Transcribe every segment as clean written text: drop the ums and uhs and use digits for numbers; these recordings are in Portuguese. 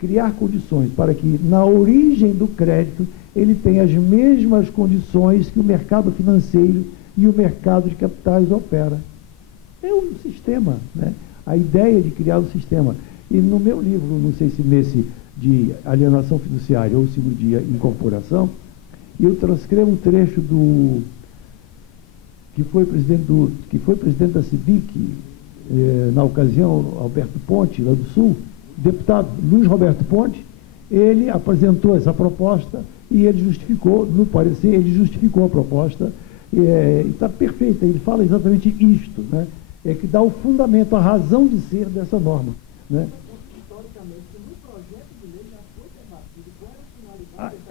criar condições para que, na origem do crédito, ele tenha as mesmas condições que o mercado financeiro e o mercado de capitais opera. É um sistema, né? A ideia de criar um sistema. E no meu livro, não sei se nesse de alienação fiduciária ou segundo de incorporação, eu transcrevo um trecho do que foi presidente da CIBIC, na ocasião, Alberto Ponte, lá do Sul, deputado Luiz Roberto Ponte. Ele apresentou essa proposta e ele justificou, no parecer, ele justificou a proposta, e está perfeita. Ele fala exatamente isto, né? É que dá o fundamento, a razão de ser dessa norma, né? Historicamente, no projeto de lei já foi debatido qual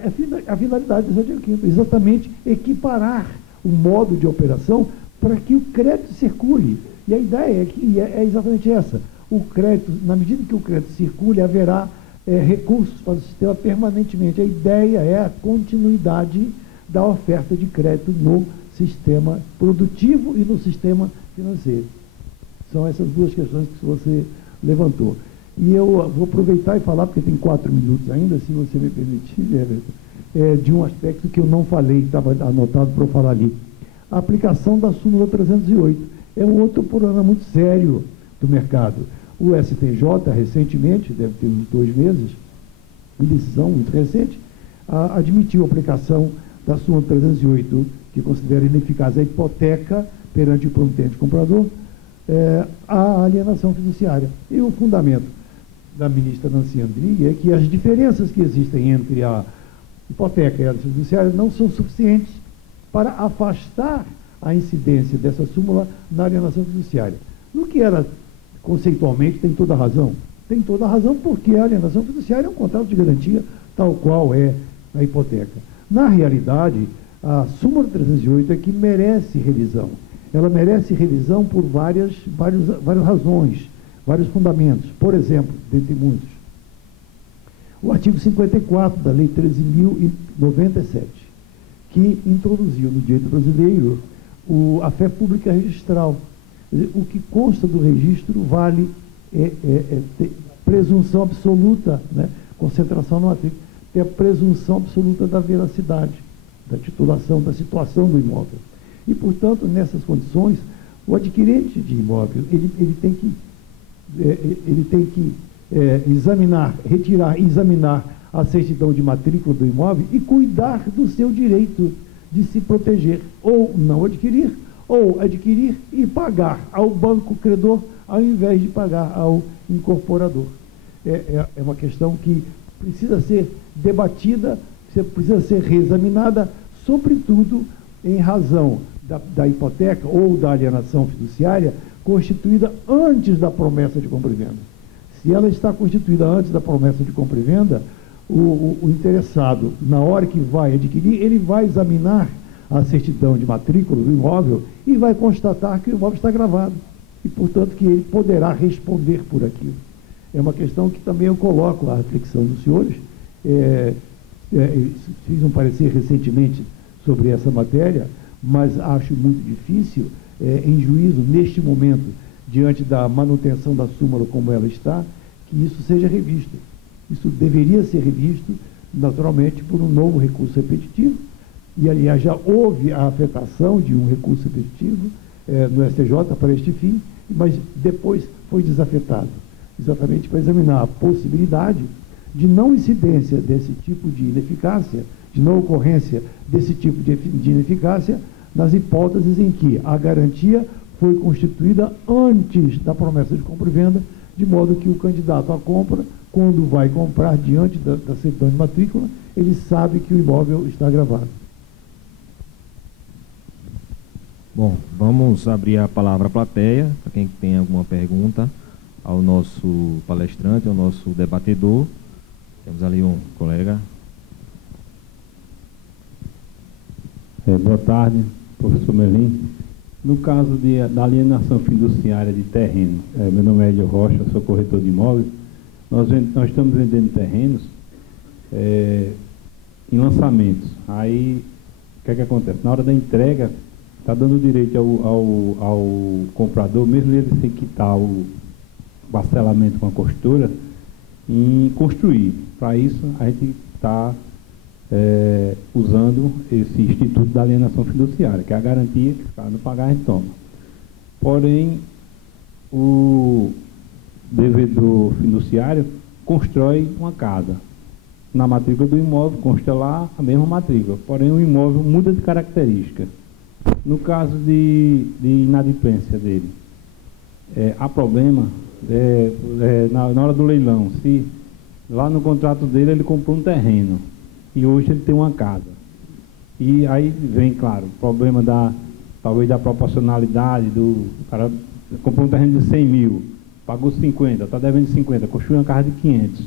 era a finalidade desse artigo 5º, exatamente equiparar o modo de operação para que o crédito circule. E a ideia é exatamente essa. O crédito, na medida que o crédito circule, haverá recursos para o sistema permanentemente. A ideia é a continuidade da oferta de crédito no sistema produtivo e no sistema financeiro. São essas duas questões que você levantou. E eu vou aproveitar e falar, porque tem 4 minutos ainda, se você me permitir, Everton, de um aspecto que eu não falei, que estava anotado para eu falar ali. A aplicação da súmula 308 é um outro problema muito sério do mercado. O STJ, recentemente, deve ter uns 2 meses, em decisão muito recente, admitiu a aplicação da súmula 308, que considera ineficaz a hipoteca perante o promitente comprador, a alienação fiduciária. E o fundamento da ministra Nancy Andrighi é que as diferenças que existem entre a hipoteca e a alienação fiduciária não são suficientes para afastar a incidência dessa súmula na alienação fiduciária. No que ela, conceitualmente, tem toda a razão. Tem toda a razão porque a alienação fiduciária é um contrato de garantia tal qual é a hipoteca. Na realidade, a súmula 308 é que merece revisão. Ela merece revisão por várias razões, vários fundamentos. Por exemplo, dentre muitos, o artigo 54 da Lei 13.097, que introduziu no direito brasileiro a fé pública registral. O que consta do registro vale presunção absoluta, né? Concentração no artigo, tem a presunção absoluta da veracidade, da titulação, da situação do imóvel. E, portanto, nessas condições, o adquirente de imóvel, ele tem que examinar a certidão de matrícula do imóvel e cuidar do seu direito de se proteger, ou não adquirir, ou adquirir e pagar ao banco credor, ao invés de pagar ao incorporador. É uma questão que precisa ser debatida, precisa ser reexaminada, sobretudo em razão da hipoteca ou da alienação fiduciária constituída antes da promessa de compra e venda. Se ela está constituída antes da promessa de compra e venda, o interessado, na hora que vai adquirir, ele vai examinar a certidão de matrícula do imóvel e vai constatar que o imóvel está gravado e, portanto, que ele poderá responder por aquilo. É uma questão que também eu coloco à reflexão dos senhores. Fiz um parecer recentemente sobre essa matéria, mas acho muito difícil, em juízo, neste momento, diante da manutenção da súmula como ela está, que isso seja revisto. Isso deveria ser revisto, naturalmente, por um novo recurso repetitivo, e, aliás, já houve a afetação de um recurso repetitivo no STJ para este fim, mas depois foi desafetado, exatamente para examinar a possibilidade de não incidência desse tipo de ineficácia, de não ocorrência desse tipo de ineficácia, nas hipóteses em que a garantia foi constituída antes da promessa de compra e venda, de modo que o candidato à compra, quando vai comprar diante da certidão de matrícula, ele sabe que o imóvel está gravado. Bom, vamos abrir a palavra à plateia, para quem tem alguma pergunta ao nosso palestrante, ao nosso debatedor. Temos ali um colega. Boa tarde, professor Melim. No caso da alienação fiduciária de terreno, meu nome é Hélio Rocha, sou corretor de imóveis. Nós estamos vendendo terrenos em lançamentos. Aí, o que é que acontece? Na hora da entrega, está dando direito ao comprador, mesmo ele sem quitar o parcelamento com a costura, em construir. Para isso, a gente está usando esse instituto da alienação fiduciária, que é a garantia que, se o cara não pagar, a gente toma. Porém, o devedor fiduciário constrói uma casa. Na matrícula do imóvel, consta lá a mesma matrícula, porém o imóvel muda de característica. No caso de inadimplência dele, há problema na hora do leilão, se lá no contrato dele ele comprou um terreno e hoje ele tem uma casa. E aí vem, claro, o problema talvez da proporcionalidade, o cara comprou um terreno de 100 mil, pagou 50, está devendo 50, construiu uma casa de 500.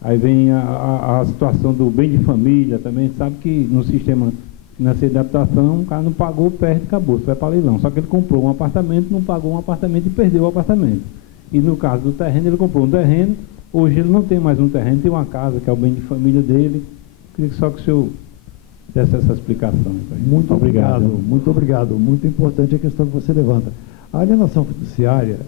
Aí vem a situação do bem de família também. A gente sabe que no sistema financeiro de habitação, o cara não pagou, perde, acabou, vai para leilão. Só que ele comprou um apartamento, não pagou um apartamento e perdeu o apartamento. E no caso do terreno, ele comprou um terreno, hoje ele não tem mais um terreno, tem uma casa, que é o bem de família dele. Queria só que o senhor desse essa explicação. Muito obrigado, muito obrigado. Muito importante a questão que você levanta. A alienação fiduciária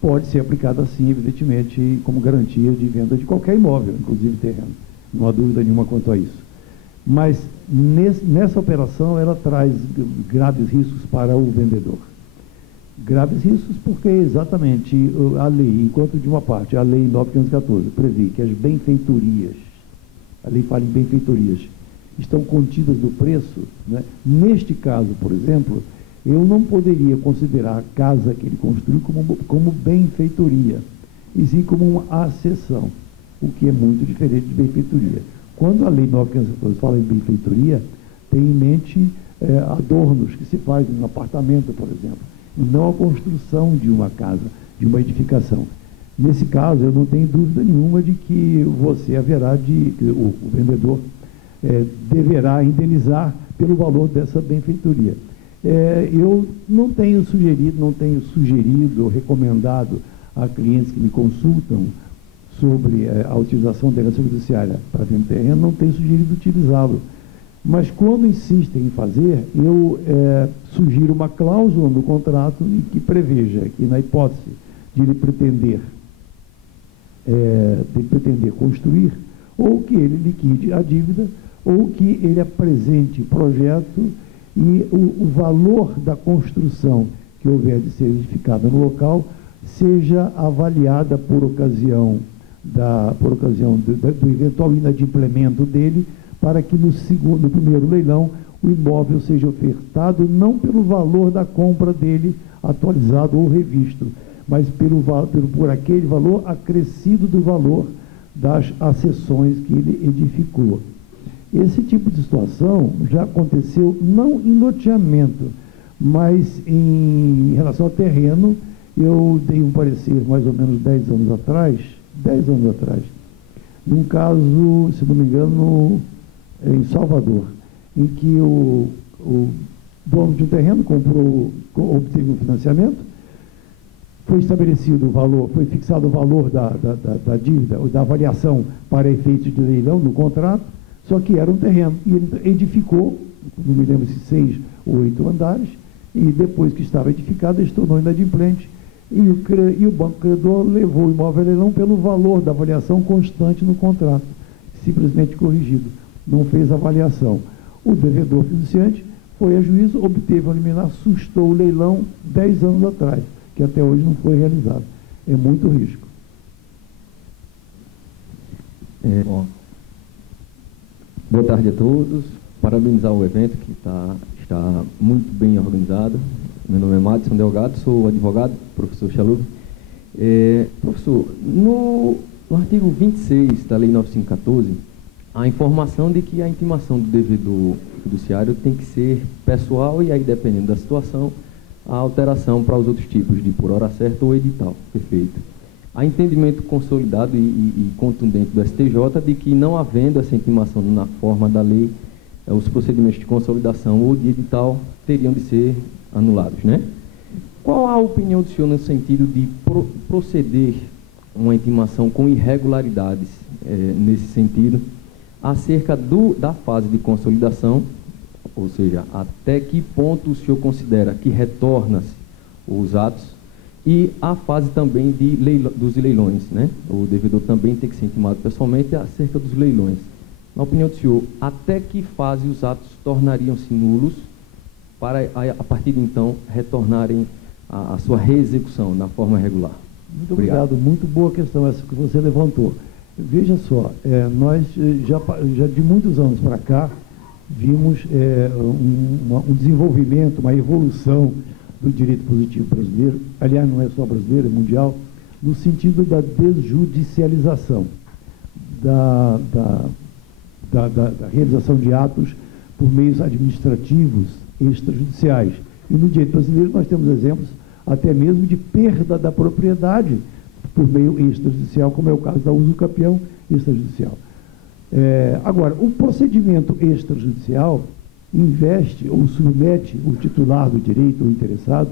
pode ser aplicada, sim, evidentemente, como garantia de venda de qualquer imóvel, inclusive terreno. Não há dúvida nenhuma quanto a isso. Mas, nessa operação, ela traz graves riscos para o vendedor. Graves riscos porque, exatamente, a lei, enquanto de uma parte, a lei 9.514 prevê que as benfeitorias, a lei fala em benfeitorias, estão contidas no preço, né? Neste caso, por exemplo, eu não poderia considerar a casa que ele construiu como benfeitoria, e sim como uma acessão, o que é muito diferente de benfeitoria. Quando a Lei 9.514 fala em benfeitoria, tem em mente adornos que se fazem no apartamento, por exemplo, e não a construção de uma casa, de uma edificação. Nesse caso, eu não tenho dúvida nenhuma de que o vendedor deverá indenizar pelo valor dessa benfeitoria. Eu não tenho sugerido ou recomendado a clientes que me consultam sobre a utilização da alienação fiduciária para vender terreno, não tenho sugerido utilizá-lo. Mas quando insistem em fazer, eu sugiro uma cláusula no contrato que preveja que, na hipótese de ele pretender construir, ou que ele liquide a dívida, ou que ele apresente projeto e o valor da construção que houver de ser edificada no local seja avaliada por ocasião do eventual inadimplemento dele, para que no primeiro leilão o imóvel seja ofertado não pelo valor da compra dele atualizado ou revisto, mas por aquele valor acrescido do valor das acessões que ele edificou. Esse tipo de situação já aconteceu não em loteamento, mas em relação ao terreno. Eu dei um parecer mais ou menos 10 anos atrás, num caso, se não me engano, em Salvador, em que o dono de um terreno obteve um financiamento, foi estabelecido o valor, foi fixado o valor da dívida, da avaliação para efeitos de leilão no contrato, só que era um terreno, e ele edificou, não me lembro se 6 ou 8 andares, e depois que estava edificado, ele se tornou inadimplente, e o banco credor levou o imóvel a leilão pelo valor da avaliação constante no contrato, simplesmente corrigido, não fez avaliação. O devedor fiduciante foi a juízo, obteve um liminar, sustou o leilão 10 anos atrás, que até hoje não foi realizado. É muito risco. Boa tarde a todos. Parabenizar o evento, que está muito bem organizado. Meu nome é Madison Delgado, sou advogado, professor Chalub. Professor, no artigo 26 da Lei 9.514, há a informação de que a intimação do devedor fiduciário tem que ser pessoal e aí, dependendo da situação, a alteração para os outros tipos de por hora certa ou edital. Perfeito. Há entendimento consolidado e contundente do STJ de que, não havendo essa intimação na forma da lei, os procedimentos de consolidação ou de edital teriam de ser anulados, né? Qual a opinião do senhor no sentido de proceder uma intimação com irregularidades nesse sentido, acerca da fase de consolidação, ou seja, até que ponto o senhor considera que retorna-se os atos, E a fase também dos leilões, né? O devedor também tem que ser intimado pessoalmente acerca dos leilões. Na opinião do senhor, até que fase os atos tornariam-se nulos para, a partir de então, retornarem à sua reexecução na forma regular? Muito obrigado. Muito boa questão essa que você levantou. Veja só, nós já de muitos anos para cá vimos um desenvolvimento, uma evolução do direito positivo brasileiro, aliás, não é só brasileiro, é mundial, no sentido da desjudicialização da realização de atos por meios administrativos extrajudiciais. E no direito brasileiro nós temos exemplos até mesmo de perda da propriedade por meio extrajudicial, como é o caso da usucapião extrajudicial. Agora, o procedimento extrajudicial investe ou submete o titular do direito, o interessado,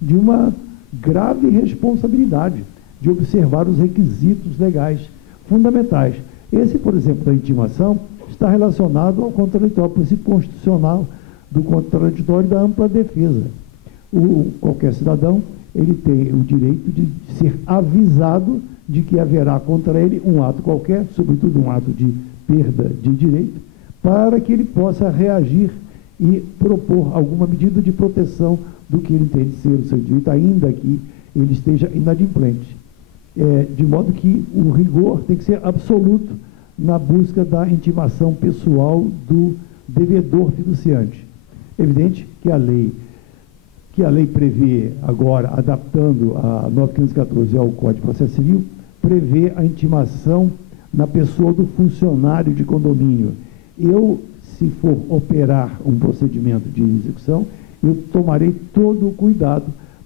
de uma grave responsabilidade de observar os requisitos legais fundamentais. Esse, por exemplo, da intimação, está relacionado ao contraditório, ao princípio constitucional do contraditório e da ampla defesa. Qualquer cidadão, ele tem o direito de ser avisado de que haverá contra ele um ato qualquer, sobretudo um ato de perda de direito, para que ele possa reagir e propor alguma medida de proteção do que ele entende ser o seu direito, ainda que ele esteja inadimplente. De modo que o rigor tem que ser absoluto na busca da intimação pessoal do devedor fiduciante. É evidente que a lei prevê, agora, adaptando a 9.514 ao Código de Processo Civil, prevê a intimação na pessoa do funcionário de condomínio. Se for operar um procedimento de execução, eu tomarei todo o cuidado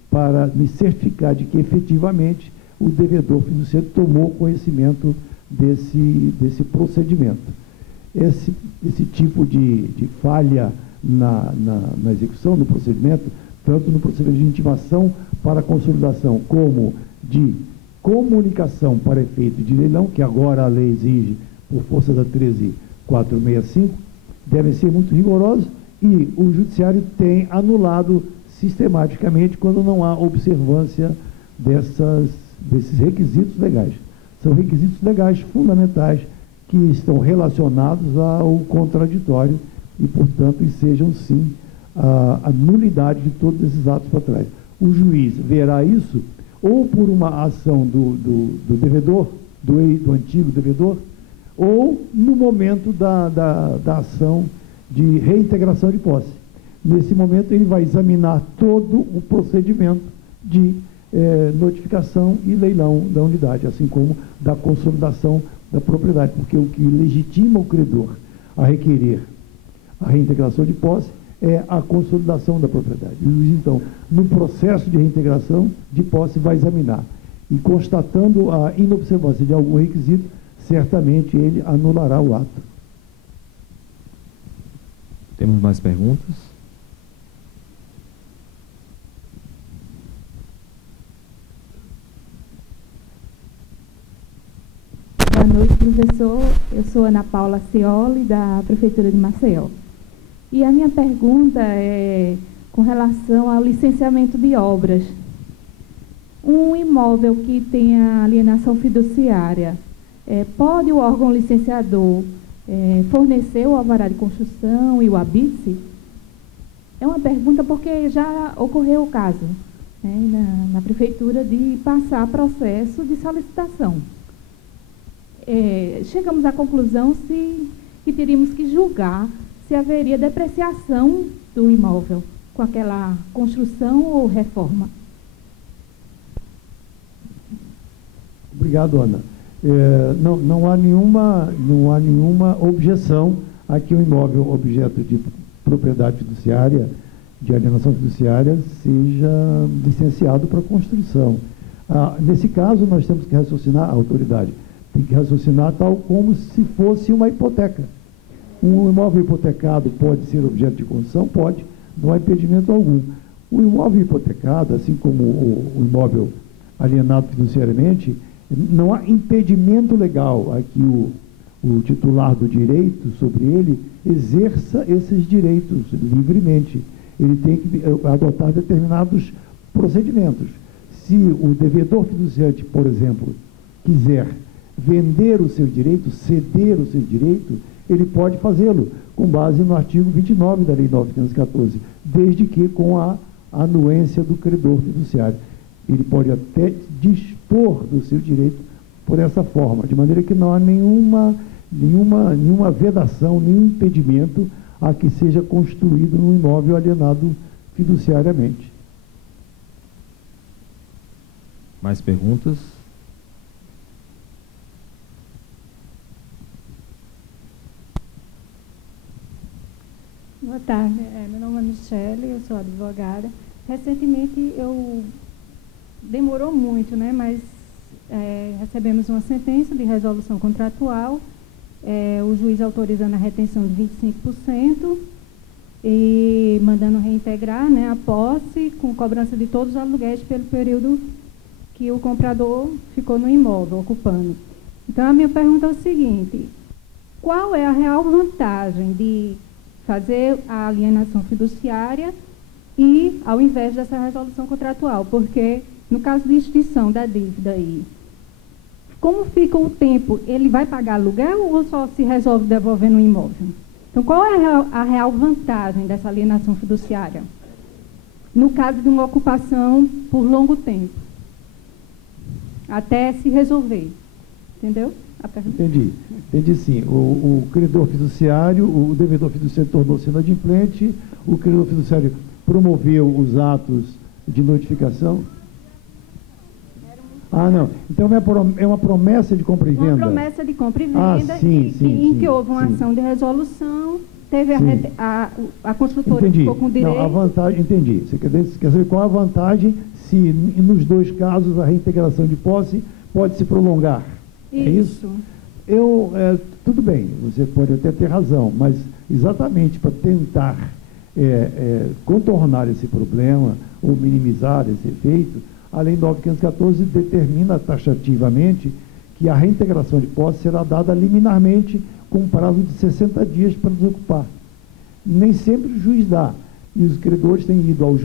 para me certificar de que efetivamente o devedor fiduciário tomou conhecimento desse procedimento. Esse tipo de falha na execução do procedimento, tanto no procedimento de intimação para consolidação, como de comunicação para efeito de leilão, que agora a lei exige por força da 13.465, devem ser muito rigorosos, e o judiciário tem anulado sistematicamente quando não há observância desses requisitos legais. São requisitos legais fundamentais que estão relacionados ao contraditório e, portanto, ensejam, sim, a nulidade de todos esses atos para trás. O juiz verá isso ou por uma ação do devedor, do antigo devedor, ou no momento da ação de reintegração de posse. Nesse momento, ele vai examinar todo o procedimento de notificação e leilão da unidade, assim como da consolidação da propriedade, porque o que legitima o credor a requerer a reintegração de posse é a consolidação da propriedade. O juiz, então, no processo de reintegração de posse, vai examinar. E constatando a inobservância de algum requisito, certamente ele anulará o ato. Temos mais perguntas? Boa noite, professor. Eu sou Ana Paula Cioli, da Prefeitura de Maceió. E a minha pergunta é com relação ao licenciamento de obras. Um imóvel que tenha alienação fiduciária, pode o órgão licenciador fornecer o alvará de construção e o habite? É uma pergunta porque já ocorreu o caso, né, na Prefeitura, de passar processo de solicitação. Chegamos à conclusão que teríamos que julgar se haveria depreciação do imóvel com aquela construção ou reforma. Obrigado, Ana. Não há nenhuma objeção a que o imóvel objeto de propriedade fiduciária, de alienação fiduciária, seja licenciado para construção. Nesse caso, nós temos que raciocinar, a autoridade tem que raciocinar tal como se fosse uma hipoteca. Um imóvel hipotecado pode ser objeto de construção? Pode, não há impedimento algum. O imóvel hipotecado, assim como o imóvel alienado fiduciariamente, não há impedimento legal a que o titular do direito sobre ele exerça esses direitos livremente. Ele tem que adotar determinados procedimentos. Se o devedor fiduciante, por exemplo, quiser vender o seu direito, ceder o seu direito, ele pode fazê-lo, com base no artigo 29 da Lei 9.514, desde que com a anuência do credor fiduciário. Ele pode até dispor do seu direito por essa forma, de maneira que não há nenhuma vedação, nenhum impedimento a que seja construído um imóvel alienado fiduciariamente. Mais perguntas? Boa tarde, meu nome é Michele, eu sou advogada. Recentemente demorou muito, né, mas recebemos uma sentença de resolução contratual, o juiz autorizando a retenção de 25% e mandando reintegrar, né, a posse com cobrança de todos os aluguéis pelo período que o comprador ficou no imóvel, ocupando. Então, a minha pergunta é o seguinte: qual é a real vantagem de fazer a alienação fiduciária e ao invés dessa resolução contratual? Porque, no caso de extinção da dívida aí, como fica o tempo? Ele vai pagar aluguel ou só se resolve devolvendo o imóvel? Então, qual é a real vantagem dessa alienação fiduciária? No caso de uma ocupação por longo tempo, até se resolver. Entendeu? Entendi sim. O credor fiduciário, o devedor fiduciário tornou-se inadimplente, o credor fiduciário promoveu os atos de notificação. Ah, não. Então é uma promessa de compra e venda? Uma promessa de compra e venda, em que houve uma ação de resolução, teve a construtora que ficou com direito. Não, a vantagem, entendi. Você quer saber qual a vantagem se nos dois casos a reintegração de posse pode se prolongar? Isso. É isso? Tudo bem, você pode até ter razão, mas exatamente para tentar contornar esse problema ou minimizar esse efeito, a Lei 9.514 determina taxativamente que a reintegração de posse será dada liminarmente com um prazo de 60 dias para desocupar. Nem sempre o juiz dá, e os credores têm ido ao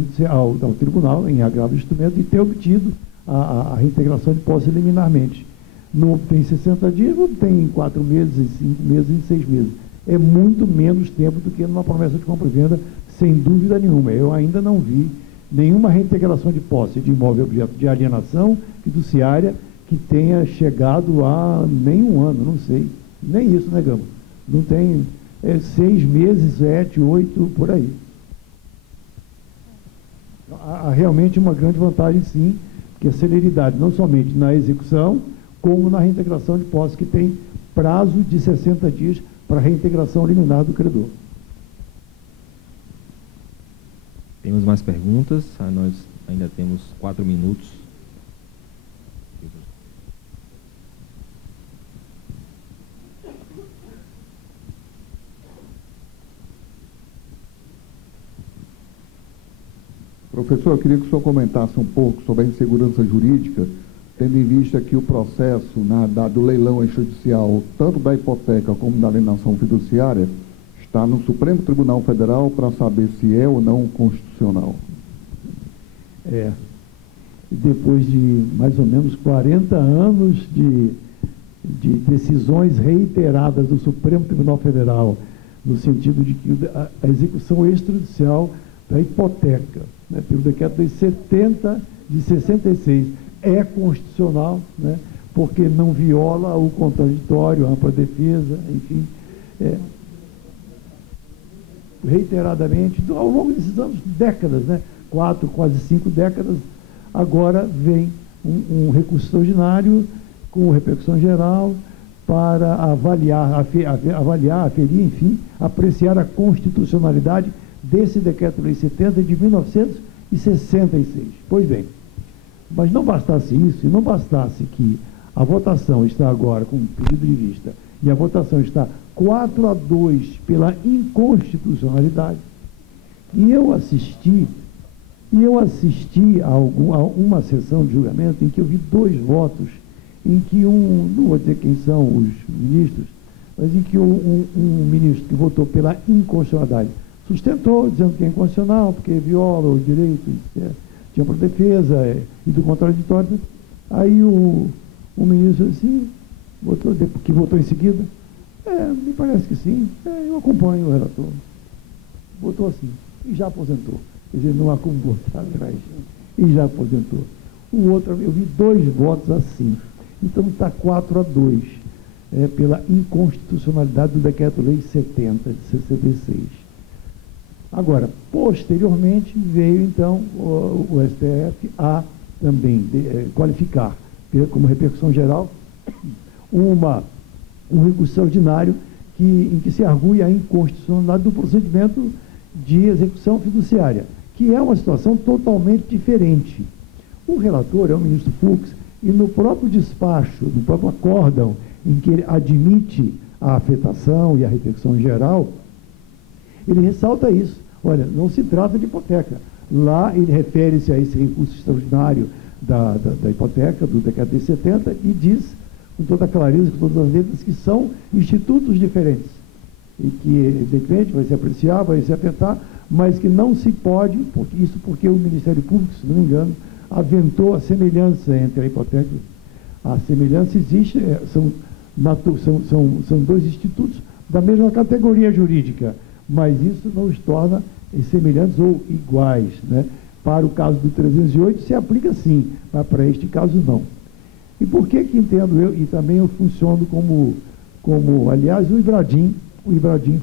tribunal, em agravo de instrumento, e têm obtido a reintegração de posse liminarmente. Não obtém 60 dias, não obtém em 4 meses, em 5 meses, em 6 meses. É muito menos tempo do que numa promessa de compra e venda, sem dúvida nenhuma. Eu ainda não vi nenhuma reintegração de posse de imóvel objeto de alienação fiduciária que tenha chegado a nem um ano, não sei. Nem isso, né, Gama? Não tem 6 meses, 7, 8, por aí. Há realmente uma grande vantagem, sim, que a celeridade, não somente na execução, como na reintegração de posse, que tem prazo de 60 dias para a reintegração liminar do credor. Temos mais perguntas? Nós ainda temos 4 minutos. Professor, eu queria que o senhor comentasse um pouco sobre a insegurança jurídica, tendo em vista que o processo do leilão extrajudicial, tanto da hipoteca como da alienação fiduciária, está no Supremo Tribunal Federal para saber se é ou não constitucional. Depois de mais ou menos 40 anos de decisões reiteradas do Supremo Tribunal Federal, no sentido de que a execução extrajudicial da hipoteca, né, pelo decreto 70 de 66, é constitucional, né, porque não viola o contraditório, a ampla defesa, enfim, reiteradamente, ao longo desses anos, décadas, né, 4, quase 5 décadas, agora vem um recurso extraordinário com repercussão geral para avaliar, aferir, enfim, apreciar a constitucionalidade desse Decreto-Lei 70 de 1966. Pois bem, mas não bastasse isso, e não bastasse que a votação está agora com pedido de vista, e a votação está 4-2 pela inconstitucionalidade, e eu assisti a uma sessão de julgamento em que eu vi 2 votos, em que não vou dizer quem são os ministros, mas em que um ministro que votou pela inconstitucionalidade sustentou, dizendo que é inconstitucional, porque viola o direito de tinha para defesa e do contraditório. Aí o ministro assim, que votou em seguida, me parece que sim, eu acompanho o relator. Votou assim, e já aposentou. Quer dizer, não há como votar atrás, e já aposentou. O outro, eu vi 2 votos assim. Então está 4-2, pela inconstitucionalidade do Decreto-Lei 70 de 66. Agora, posteriormente, veio então o STF a também qualificar como repercussão geral um recurso extraordinário em que se argui a inconstitucionalidade do procedimento de execução fiduciária, que é uma situação totalmente diferente. O relator é o ministro Fux, e no próprio despacho, no próprio acórdão, em que ele admite a afetação e a repercussão geral, ele ressalta isso. Olha, não se trata de hipoteca. Lá ele refere-se a esse recurso extraordinário da hipoteca, do decreto de 70, e diz, com toda a clareza, com todas as letras, que são institutos diferentes. E que, evidentemente, vai se apreciar, vai se afetar, mas que não se pode, porque o Ministério Público, se não me engano, aventou a semelhança entre a hipoteca. A semelhança existe, são 2 institutos da mesma categoria jurídica, mas isso não os torna semelhantes ou iguais, né? Para o caso do 308 se aplica sim, mas para este caso não. E por que entendo eu, e também eu funciono como aliás, o Ibradim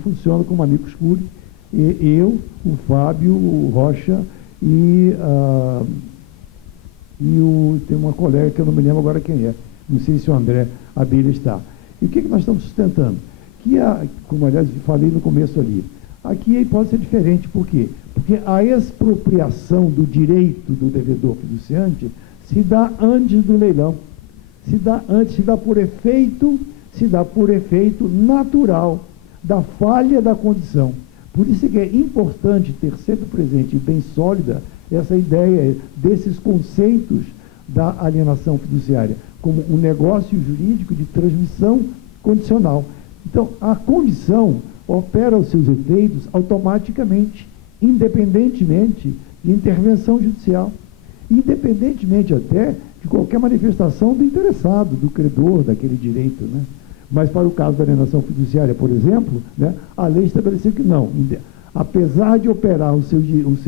funciona como amicus curiae, eu, o Fábio, o Rocha tem uma colega que eu não me lembro agora quem é, não sei se o André Abelha está. E o que nós estamos sustentando? Como aliás falei no começo ali, aqui a hipótese é diferente. Por quê? Porque a expropriação do direito do devedor fiduciante se dá antes do leilão, se dá por efeito natural da falha da condição. Por isso que é importante ter sempre presente e bem sólida essa ideia desses conceitos da alienação fiduciária, como um negócio jurídico de transmissão condicional. Então, a condição opera os seus efeitos automaticamente, independentemente de intervenção judicial, independentemente até de qualquer manifestação do interessado, do credor daquele direito, né? Mas para o caso da alienação fiduciária, por exemplo, né, a lei estabeleceu que não, apesar de operar o seu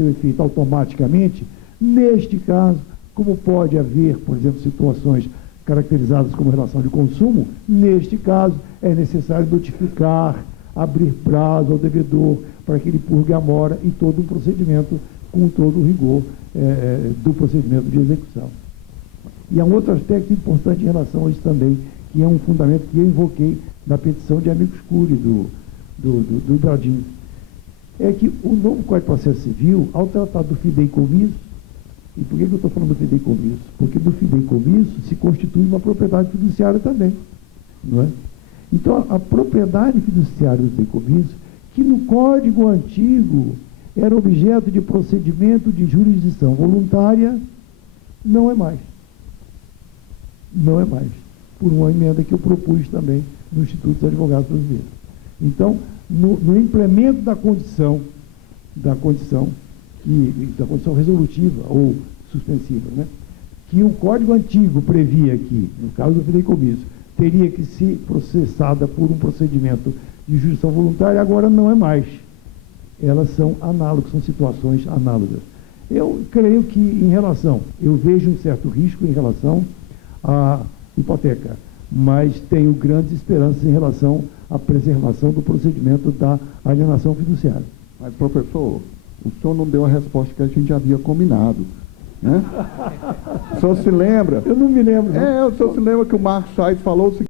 efeito automaticamente, neste caso, como pode haver, por exemplo, situações caracterizadas como relação de consumo, neste caso é necessário notificar, abrir prazo ao devedor para que ele purgue a mora e todo um procedimento com todo o rigor do procedimento de execução. E há um outro aspecto importante em relação a isso também, que é um fundamento que eu invoquei na petição de amicus curiae do Ibradim, é que o novo Código de Processo Civil, ao tratar do fideicomisso, e por que eu estou falando do fideicomisso? Porque do fideicomisso se constitui uma propriedade fiduciária também, não é? Então, a propriedade fiduciária do fideicomisso, que no Código Antigo era objeto de procedimento de jurisdição voluntária, não é mais. Não é mais. Por uma emenda que eu propus também no Instituto dos Advogados Brasileiros. Então, no implemento da condição resolutiva ou suspensiva, né, que o Código Antigo previa que, no caso do fideicomisso, teria que ser processada por um procedimento de jurisdição voluntária, agora não é mais. Elas são análogas, são situações análogas. Eu creio que eu vejo um certo risco em relação à hipoteca, mas tenho grandes esperanças em relação à preservação do procedimento da alienação fiduciária. Mas, professor, o senhor não deu a resposta que a gente havia combinado, né? O senhor se lembra? Eu não me lembro. O senhor se lembra que o Marcos Salles falou o seguinte: